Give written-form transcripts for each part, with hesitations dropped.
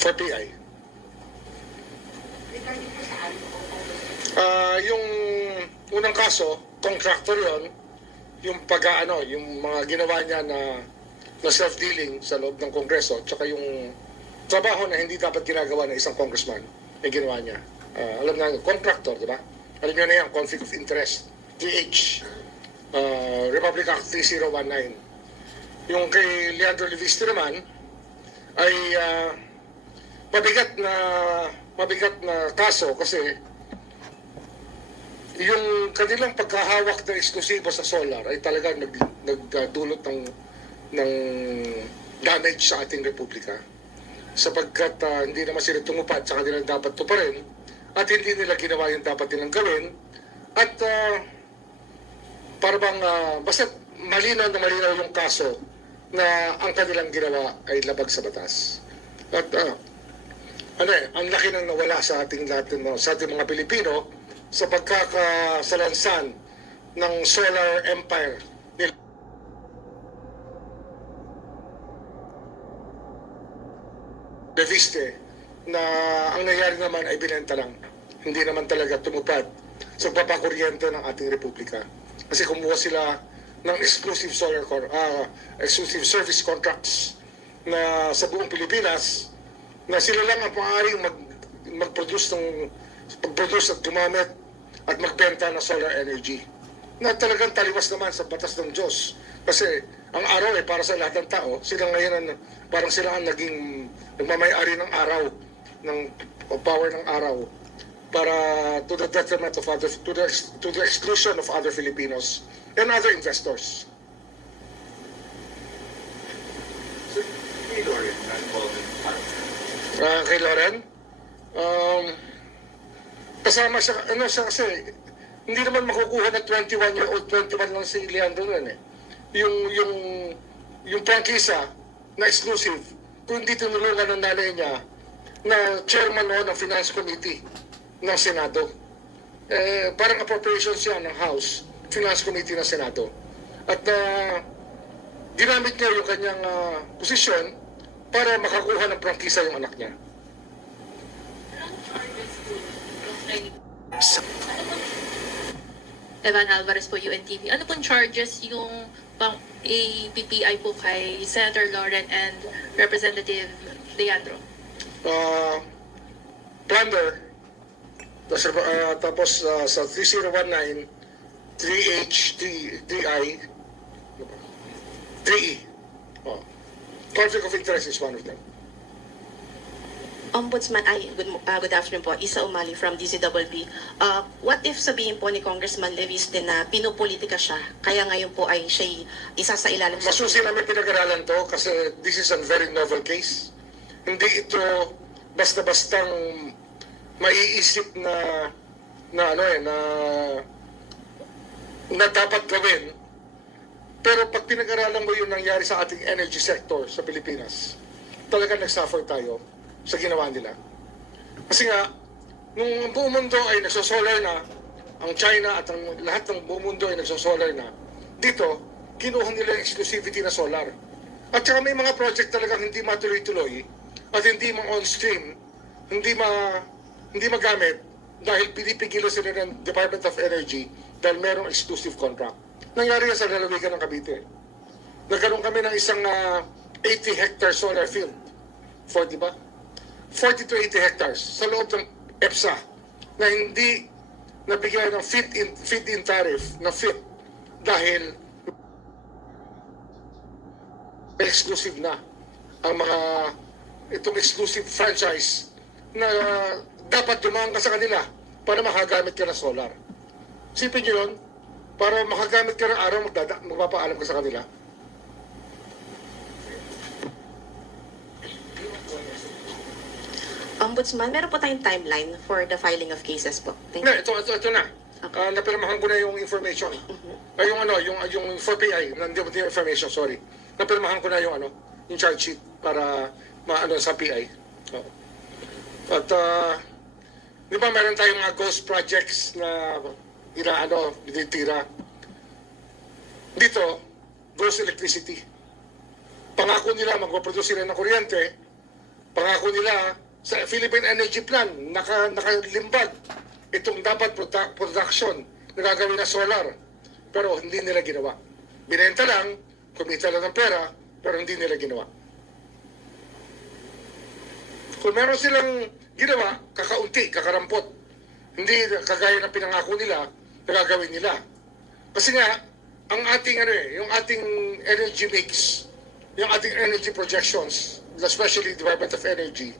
for PI. Yung unang kaso, contractor yon, yung yung mga ginawa niya na self-dealing sa loob ng Kongreso, tsaka yung trabaho na hindi dapat ginagawa ng isang congressman, ay ginawa niya. Alam na, contractor, di ba? Alam niyo na yan, conflict of interest, TH, Republic Act 3019. Yung kay Leandro Leviste naman, ay mabigat na kaso kasi yung kanilang pagkahawak ng eksklusibo sa solar ay talagang nagdulot ng damage sa ating republika, sapagkat hindi naman sila tumupad sa kanilang dapat tuparin at hindi nila ginawa yung dapat nilang gawin at para bang basta malinaw na malinaw yung kaso na ang kanilang ginawa ay labag sa batas. At ang laki nang nawala sa ating lahat, sa ating mga Pilipino sa pagkakasalansan ng solar empire nila. Leviste, na ang nangyari naman ay binenta lang. Hindi naman talaga tumupad sa papakuryente ng ating republika. Kasi kumuha sila ng exclusive exclusive service contracts na sa buong Pilipinas na sila lang ang maaaring mag-produce at gumamit at magbenta ng solar energy na talagang taliwas naman sa batas ng Diyos. Kasi ang araw ay para sa lahat ng tao. Sila ngayon parang sila ang naging nagmamay-ari ng araw, ng power ng araw, para to the detriment of others, to the exclusion of other Filipinos and other investors. So, kay Loren, involved in Kay Loren, kasama siya, siya kasi, hindi naman makukuha na 21-year-old, 21 lang si Leandro nun eh. Yung prangkisa na exclusive, kung hindi tinulungan ng nanay niya na chairman noon ng Finance Committee ng Senado. Parang appropriations yan ng House, Finance Committee ng Senado. At ginamit niya yung kanyang posisyon para makakuha ng prangkisa yung anak niya. Evan Alvarez po, UNTV. Ano pong charges yung pang APPI po kay Senator Loren and Representative Leandro? Plunder, tapos sa 3019, 3H, 3I, 3E. Conflict of interest is one of them. Ombudsman, good afternoon po. Isa Umali from DCWB. What if sabihin po ni Congressman Leviste na pinupolitika siya, kaya ngayon po ay siya isa sa ilalim sa... Masusi namin pinag-aralan to kasi this is a very novel case. Hindi ito basta-bastang maiisip na dapat gawin. Pero pag pinag-aralan mo yung nangyari sa ating energy sector sa Pilipinas, talagang nag-suffer tayo sa ginawa nila. Kasi nga, nung buong mundo ay nagsosolar na, ang China at ang lahat ng buong mundo ay nagsosolar na, dito, kinuha nila yung exclusivity na solar. At saka may mga project talagang hindi matuloy-tuloy at hindi ma-on-stream, hindi magamit dahil pinipigilan sila ng Department of Energy dahil merong exclusive contract. Nangyari yan sa lalawigan ng Cavite. Nagkaroon kami ng isang 80-hectare solar field. 40 ba? 40 to 80 hectares sa loob ng EPSA na hindi nabigyan ng fit-in tariff na fit dahil exclusive na ang itong exclusive franchise na dapat dumaan ka sa kanila para makagamit ka ng solar. Sipin nyo yun, para makagamit ka ng araw, magpapaalam ka sa kanila. Ombudsman, meron po tayong timeline for the filing of cases po. Thank you. Ito na. Okay. Napirmahan ko na yung information. Yung 4PI, yung information, sorry. Napirmahan ko na yung charge sheet para sa PI. At di ba meron tayong mga ghost projects na dinitira. Dito, ghost electricity. Pangako nila magpaproduce sila ng kuryente, pangako nila sa Philippine Energy Plan, nakalimbag itong dapat production na gagawin na solar. Pero hindi nila ginawa. Binenta lang, kumita lang ng pera, pero hindi nila ginawa. Kung meron silang ginawa, kakaunti, kakarampot. Hindi kagaya ng pinangako nila na gagawin nila. Kasi nga, ang ating yung ating energy mix, yung ating energy projections, especially Department of Energy,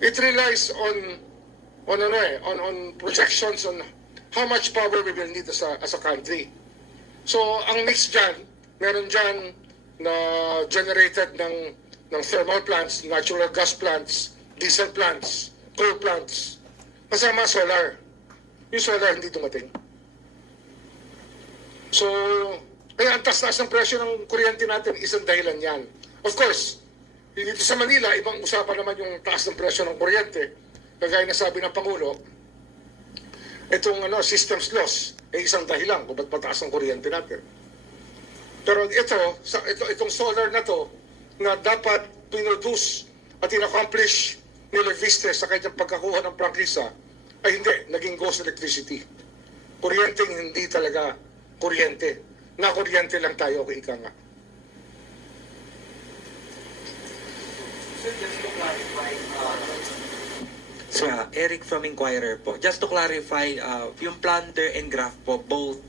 it relies on projections on how much power we will need as a country. So, ang mix dyan, meron dyan na generated ng thermal plants, natural gas plants, diesel plants, coal plants, kasama solar. Yung solar hindi dumating. So, kaya ang taas-taas ng presyo ng kuryente natin, isang dahilan yan. Of course, dito sa Manila, ibang usapan naman yung taas ng presyo ng kuryente. Kagaya na sabi ng Pangulo, itong systems loss ay isang dahilan kung ba't mataas ang kuryente natin. Pero itong solar na to, na dapat pinroduce at in-accomplish ni Leviste sa kanyang pagkakuha ng prangkisa, ay hindi, naging ghost electricity. Kuryente hindi talaga kuryente. Na kuryente lang tayo, ika nga. Sir, just to clarify, So, Eric from Inquirer po. Just to clarify, yung Plunder and Graph po, both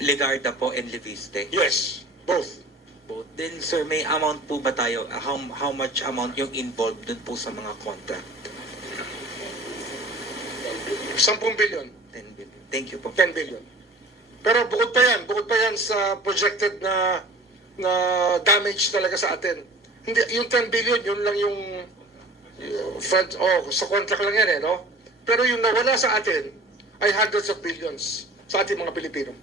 Legarda po and Leviste? Yes, both. Both. Then, sir, may amount po ba tayo? How much amount yung involved dun po sa mga contract? 10 billion. 10 billion. Thank you po. 10 billion. Pero bukod pa yan sa projected na damage talaga sa atin. Hindi, yung 10 billion, yun lang yung sa contract lang yan no? Pero yung nawala sa atin ay hundreds of billions sa ating mga Pilipino.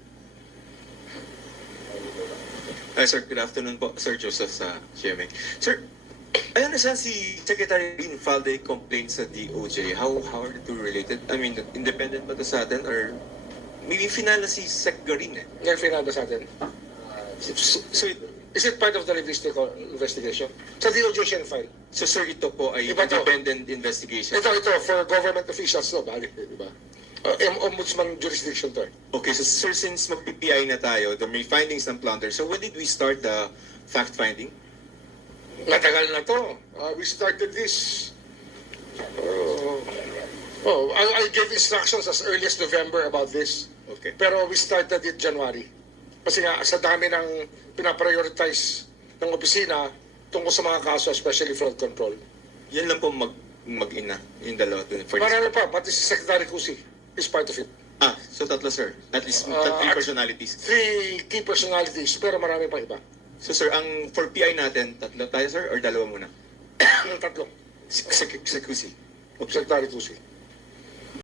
Hi sir, good afternoon po. Sir Joseph sa GMA. Sir, I understand si Secretary Green filed a complaint sa DOJ. How are the two related? I mean, independent ba ito sa atin or maybe final na si Sec Green eh? Yan finado sa atin. So, Is it part of the investigation? Sa DOJ siya file. so sir, ito po ay Iba to. independent investigation. Ito, for government officials to, balik, di ba? Ombudsman jurisdiction to. Okay, so sir, since mag-PPI na tayo, the may findings ng Plunder, so when did we start the fact-finding? Matagal na to. We started this. I gave instructions as early as November about this. Okay. Pero we started it January. Kasi nga, sa dami ng pinaprioritize ng opisina tungkol sa mga kaso, especially fraud control. Yan lang po mag-ina, yung dalawa dun for this. Marami pa, pati si Secretary Cusi is part of it. So tatlo sir. At least tatlong personalities. 3 key personalities, pero marami pa iba. So sir, ang for PI natin, tatlo tayo sir or dalawa muna? Yung tatlo. Sa QC. Secretary Cusi.